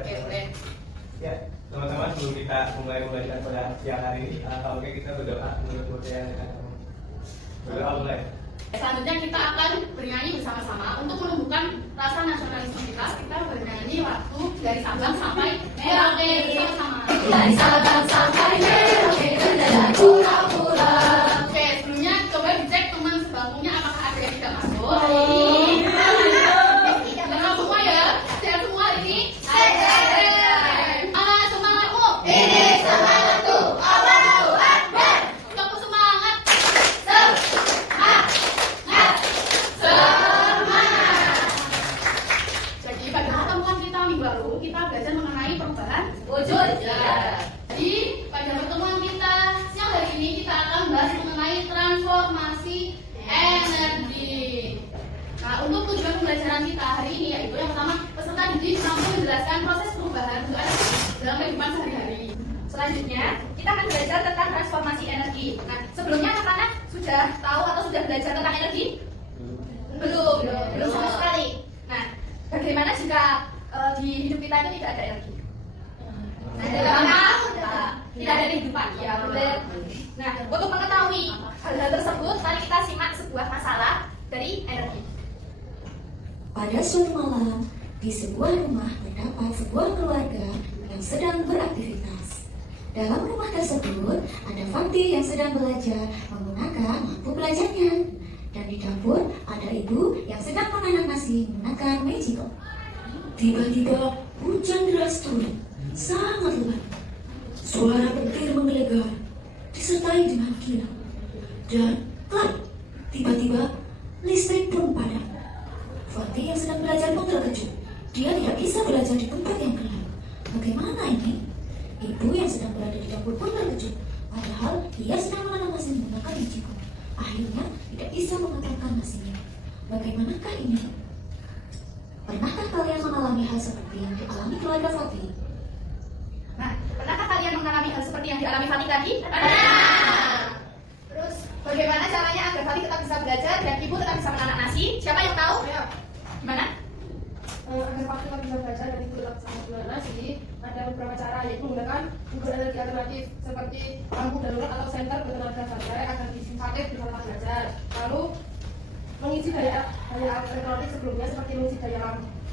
Oke, boleh. Ya, teman-teman, sebelum kita mulai belajar pada siang hari ini, oke, kita berdoa menurut doa yang akan berdoa mulai. Selanjutnya kita akan bernyanyi bersama-sama untuk menumbuhkan rasa nasionalisme kita. Kita bernyanyi waktu dari Sabang sampai Merauke bersama-sama. Dari Sabang sampai Merauke berjalan pura-pura. Oke, sebelumnya coba dicek teman sebangkunya apakah ada yang tidak masuk. Jangan semua ya, jangan semua ini. Semangatmu. Ini semangatku. Allahu Akbar. Tepuk semangat. Jadi pada pertemuan kita minggu lalu kita belajar mengenai perubahan wujud. Jadi pada pertemuan kita siang hari ini kita akan bahas mengenai transformasi energi. Nah, untuk tujuan pembelajaran kita hari ini yaitu yang pertama, peserta didik mampu menjelaskan proses perubahan wujud energi dalam kehidupan sehari-hari. Selanjutnya kita akan belajar tentang transformasi energi. Nah, sebelumnya anak-anak sudah tahu atau sudah belajar tentang energi? Belum sama sekali. Nah, bagaimana jika di hidup kita itu tidak ada energi? Tidak ada kehidupan. Ya, betul. Nah, untuk mengetahui hal-hal tersebut, mari kita simak sebuah masalah dari energi. Pada suatu malam, di sebuah rumah terdapat sebuah keluarga yang sedang beraktivitas. Dalam rumah tersebut, ada Fakti yang sedang belajar menggunakan lampu belajarnya. Dan di dapur, ada ibu yang sedang memasak nasi menggunakan Magic. Tiba-tiba, hujan deras turun, sangat lebat. Suara petir menggelegar, disertai dengan kilat. Dan, klak, tiba-tiba, listrik pun padam. Fakti yang sedang belajar pun terkejut. Dia tidak bisa belajar di tempat yang gelap. Bagaimana ini? Ibu yang sedang berada di dapur pun terkejut. Padahal dia sedang menanam nasi menggunakan Magic. Akhirnya tidak bisa mengantarkan nasinya. Bagaimanakah ini? Pernahkah kalian mengalami hal seperti yang dialami keluarga Fakti? Nah, pernahkah kalian mengalami hal seperti yang dialami Fatih tadi? Terus, bagaimana caranya agar Fatih tetap bisa belajar dan ibu tetap bisa menanak nasi? Siapa yang tahu? Gimana? Agar Fakti tetap bisa belajar dan ibu tetap bisa menanak nasi, ada beberapa cara, yaitu menggunakan sumber energi alternatif seperti lampu darurat atau senter bertenaga baterai agar disimpan di dalam belajar. Lalu mengisi daya elektronik sebelumnya seperti mengisi daya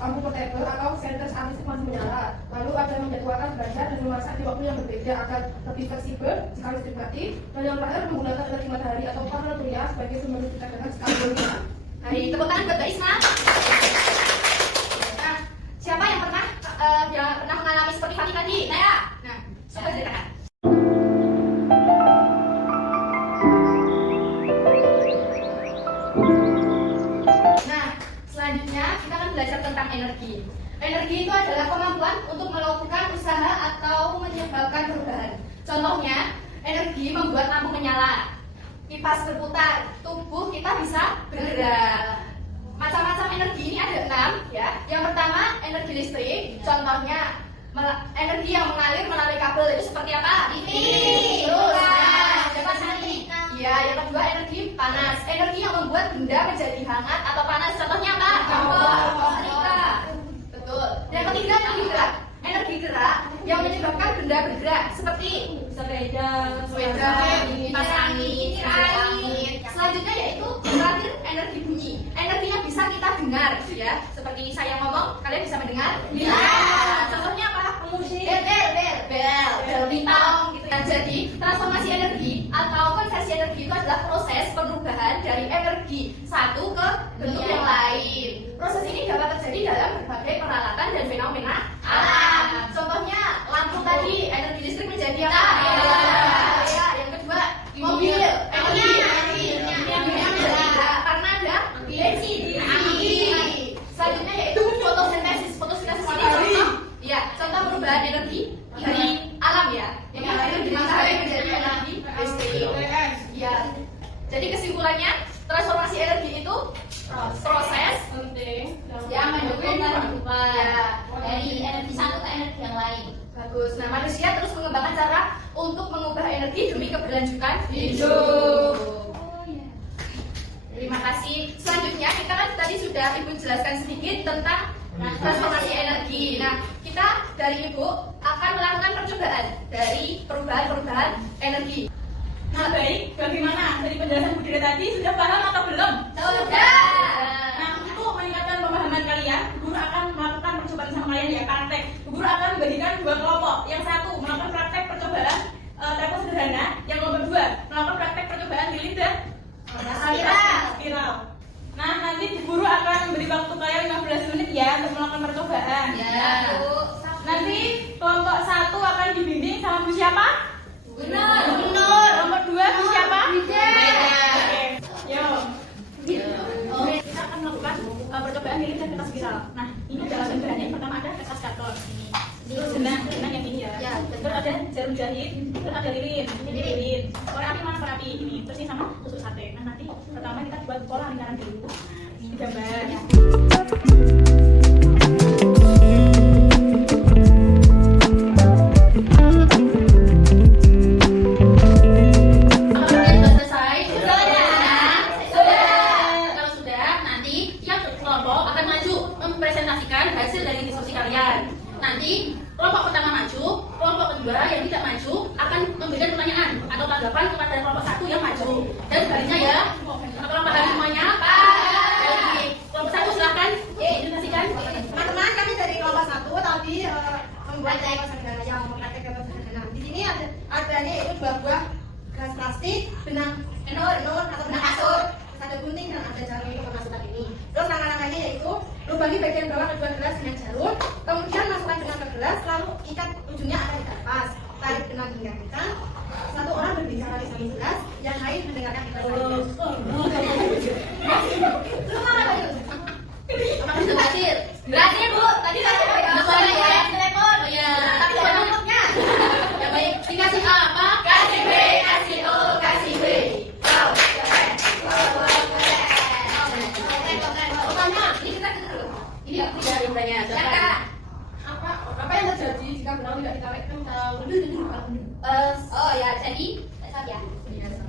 lampu portable atau senter saat listrik masih menyala. Lalu ada menjadwalkan belajar dan memasak di waktu yang berbeda agar lebih fleksibel jika listrik mati. Dan yang terakhir menggunakan energi matahari atau panel surya sebagai sumber listrik cadangan sekali dunia. Hari tepuk tangan buat Mbak Isma. Nah, siapa yang pernah mengalami seperti Fatih tadi? Naya. Nah, coba ceritakan. Nah, selanjutnya kita akan belajar tentang energi. Energi itu adalah kemampuan untuk melakukan usaha atau menyebabkan perubahan. Contohnya, energi membuat lampu menyala, kipas berputar, tubuh kita bisa bergerak. Macam-macam energi ini ada 6 ya. Yang pertama energi listrik, contohnya energi yang mengalir melalui kabel itu seperti apa? Terus, ya, yang kedua energi panas, energi yang membuat benda menjadi hangat atau panas, contohnya apa? Kompor. Betul. Yang ketiga energi gerak yang menyebabkan benda bergerak seperti sepeda, kipas angin, Selanjutnya yaitu terakhir energi bunyi, energi yang bisa kita dengar ya. Seperti saya ngomong, kalian bisa mendengar? Bisa. Contohnya apa? Musik. Bel bintang gitu ya. Jadi transformasi energi atau konversi energi itu adalah proses perubahan dari energi satu ke bentuk yang lain. Proses ini dapat terjadi dalam berbagai peralatan dan fenomena alam. Contohnya lampu tadi, energi listrik menjadi apa? Ya, yang kedua mobil, energi karena ada bensin. Selanjutnya yaitu fotosintesis contoh perubahan energi dari alam ya, yang ada di matahari menjadi energi listrik. Ya, jadi kesimpulannya transformasi energi itu proses penting yang mendukung kehidupan dari energi satu ke energi yang lain. Bagus. Nah, manusia terus mengembangkan cara untuk mengubah energi demi keberlanjutan hidup. Terima kasih. Selanjutnya kita kan tadi sudah Ibu jelaskan sedikit tentang transformasi energi. Nah, kita kita dari Ibu akan melakukan percobaan dari perubahan-perubahan energi. Nah baik, bagaimana dari penjelasan Bu Dira tadi sudah paham atau belum? Sudah. Nah untuk meningkatkan pemahaman kalian, guru akan melakukan percobaan sama kalian ya, praktek. Guru akan membagikan dua kelompok. Yang satu melakukan praktek percobaan tempo sederhana, yang kelompok dua melakukan praktek percobaan lilin dan spiral. Nah nanti guru akan memberi waktu kalian 15 menit ya untuk melakukan percobaan. Ya, Bu. Nanti kelompok satu akan dibimbing sama Bu siapa? Benar. Kelompok dua Bu siapa? Oke. Yo. Kita akan melakukan percobaan lilin dan kertas spiral. Nah, ini adalah bahan-bahannya. Yang pertama ada kertas karton ini. Terus benang yang ini ya. Ya, Terus ada jarum jahit, terus ada lilin. Ini lilin. Korek api mana korek api ini? Terus ini sama tusuk sate. Nah, nanti pertama kita buat pola lingkaran dulu. Nah, ini gambar. Sudah selesai? Sudah. Kalau sudah, nanti tiap kelompok akan maju mempresentasikan hasil dari diskusi kalian. Nanti kelompok pertama maju, kelompok kedua yang tidak maju akan memberikan pertanyaan atau tanggapan kepada kelompok satu yang maju. Dan sebaliknya ya, kalau paham semuanya, dari kelompok satu silahkan presentasikan. Teman-teman, kami dari kelompok 1 tadi membuat tempo sederhana yang mempraktek tempo sederhana. Di sini ada yaitu dua buah gelas plastik, benang enor atau benang kasur, ada gunting dan ada jarum untuk memasukkan ini. Terus langkah-langkahnya yaitu lubangi bagian bawah kedua gelas dengan jarum, kemudian masukkan benang ke gelas, lalu ikat ujungnya akan ikat pas. Tarik benang hingga kencang. Satu orang berbicara di samping gelas, yang lain mendengarkan kita saja. Berhasil, Bu. Tadi saya suara ya, telepon. Oh ya. Tapi bukan nomornya. Ya baik. Dikasih apa? Kasih B, kasih O, kasih B. Wow. Pertanyaan. Ini kita dulu. Ini aku dari bertanya. Apa yang terjadi jika benang tidak ditarik kencang? Oh ya, jadi ya.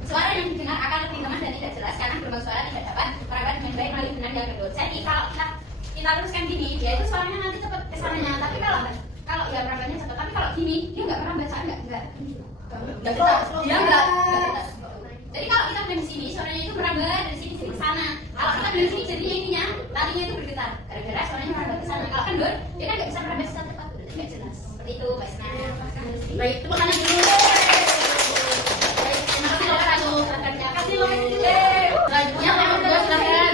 Suara yang didengar akan lebih lemah dan tidak jelas karena gelombang suara tidak dapat merambat dengan baik melalui benang yang kedua. Jadi kalau kita teruskan gini, dia itu suaranya nanti cepat kesananya. Tapi kalau ya merambatnya cepat, tapi kalau gini dia nggak merambat, enggak. Dia enggak. Jadi kalau kita main di sini, suaranya itu merambat dari sini ke sana. Kalau kita main di sini, jadinya ininya talinya itu bergetar. Gara-gara suaranya merambat ke sana. Kalau kendor, dia kan nggak bisa merambat secara cepat, berarti nggak jelas. Seperti itu, Mbak Isna. Baik, tepuk tangan dulu. Baik, terima kasih loh satu. Terima kasih loh. Selanjutnya nomor 2 silakan.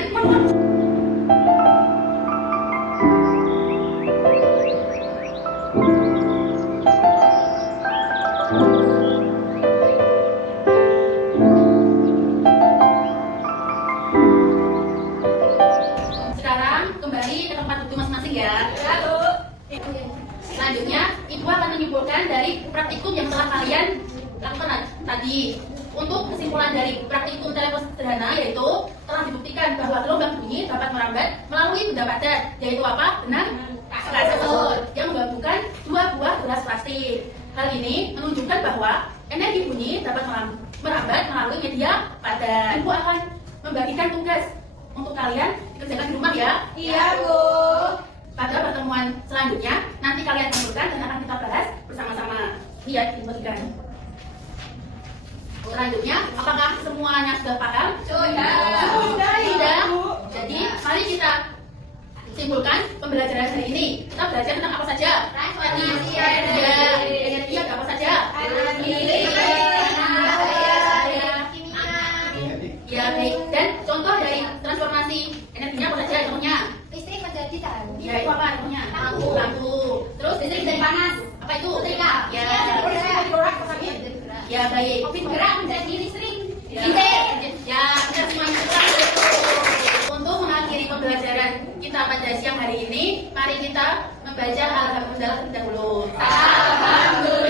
Sekarang kembali ke tempat duduk masing-masing ya. Selanjutnya, Ibu akan menyimpulkan dari praktikum yang telah kalian lakukan tadi. Untuk kesimpulan dari praktikum telepon sederhana yaitu telah dibuktikan bahwa gelombang bunyi dapat merambat melalui benda padat, yaitu apa? Benang kasur yang menggabungkan dua buah gelas plastik. Hal ini menunjukkan bahwa energi bunyi dapat merambat melalui media padat. Ibu akan membagikan tugas untuk kalian dikerjakan di rumah ya. Iya, Bu. Pada pertemuan selanjutnya nanti kalian kumpulkan dan akan kita bahas bersama-sama. Lihat dibagikan. Selanjutnya, apakah semuanya sudah paham? Sudah. Jadi, mari kita simpulkan pembelajaran hari ini. Kita belajar tentang apa saja? Energi ada apa saja? Ya, baik. Dan contoh dari transformasi energinya apa saja contohnya? Listrik menjadi tahu. Ya, itu apa contohnya? Lampu. Terus listrik dari panas. Apa itu? Setrika. Ya. Ya, baik. Kopi bergerak menjadi listrik. Ya, benar semuanya. Untuk mengakhiri pembelajaran kita pada siang hari ini, mari kita membaca Alhamdulillah terlebih dahulu. Alhamdulillah.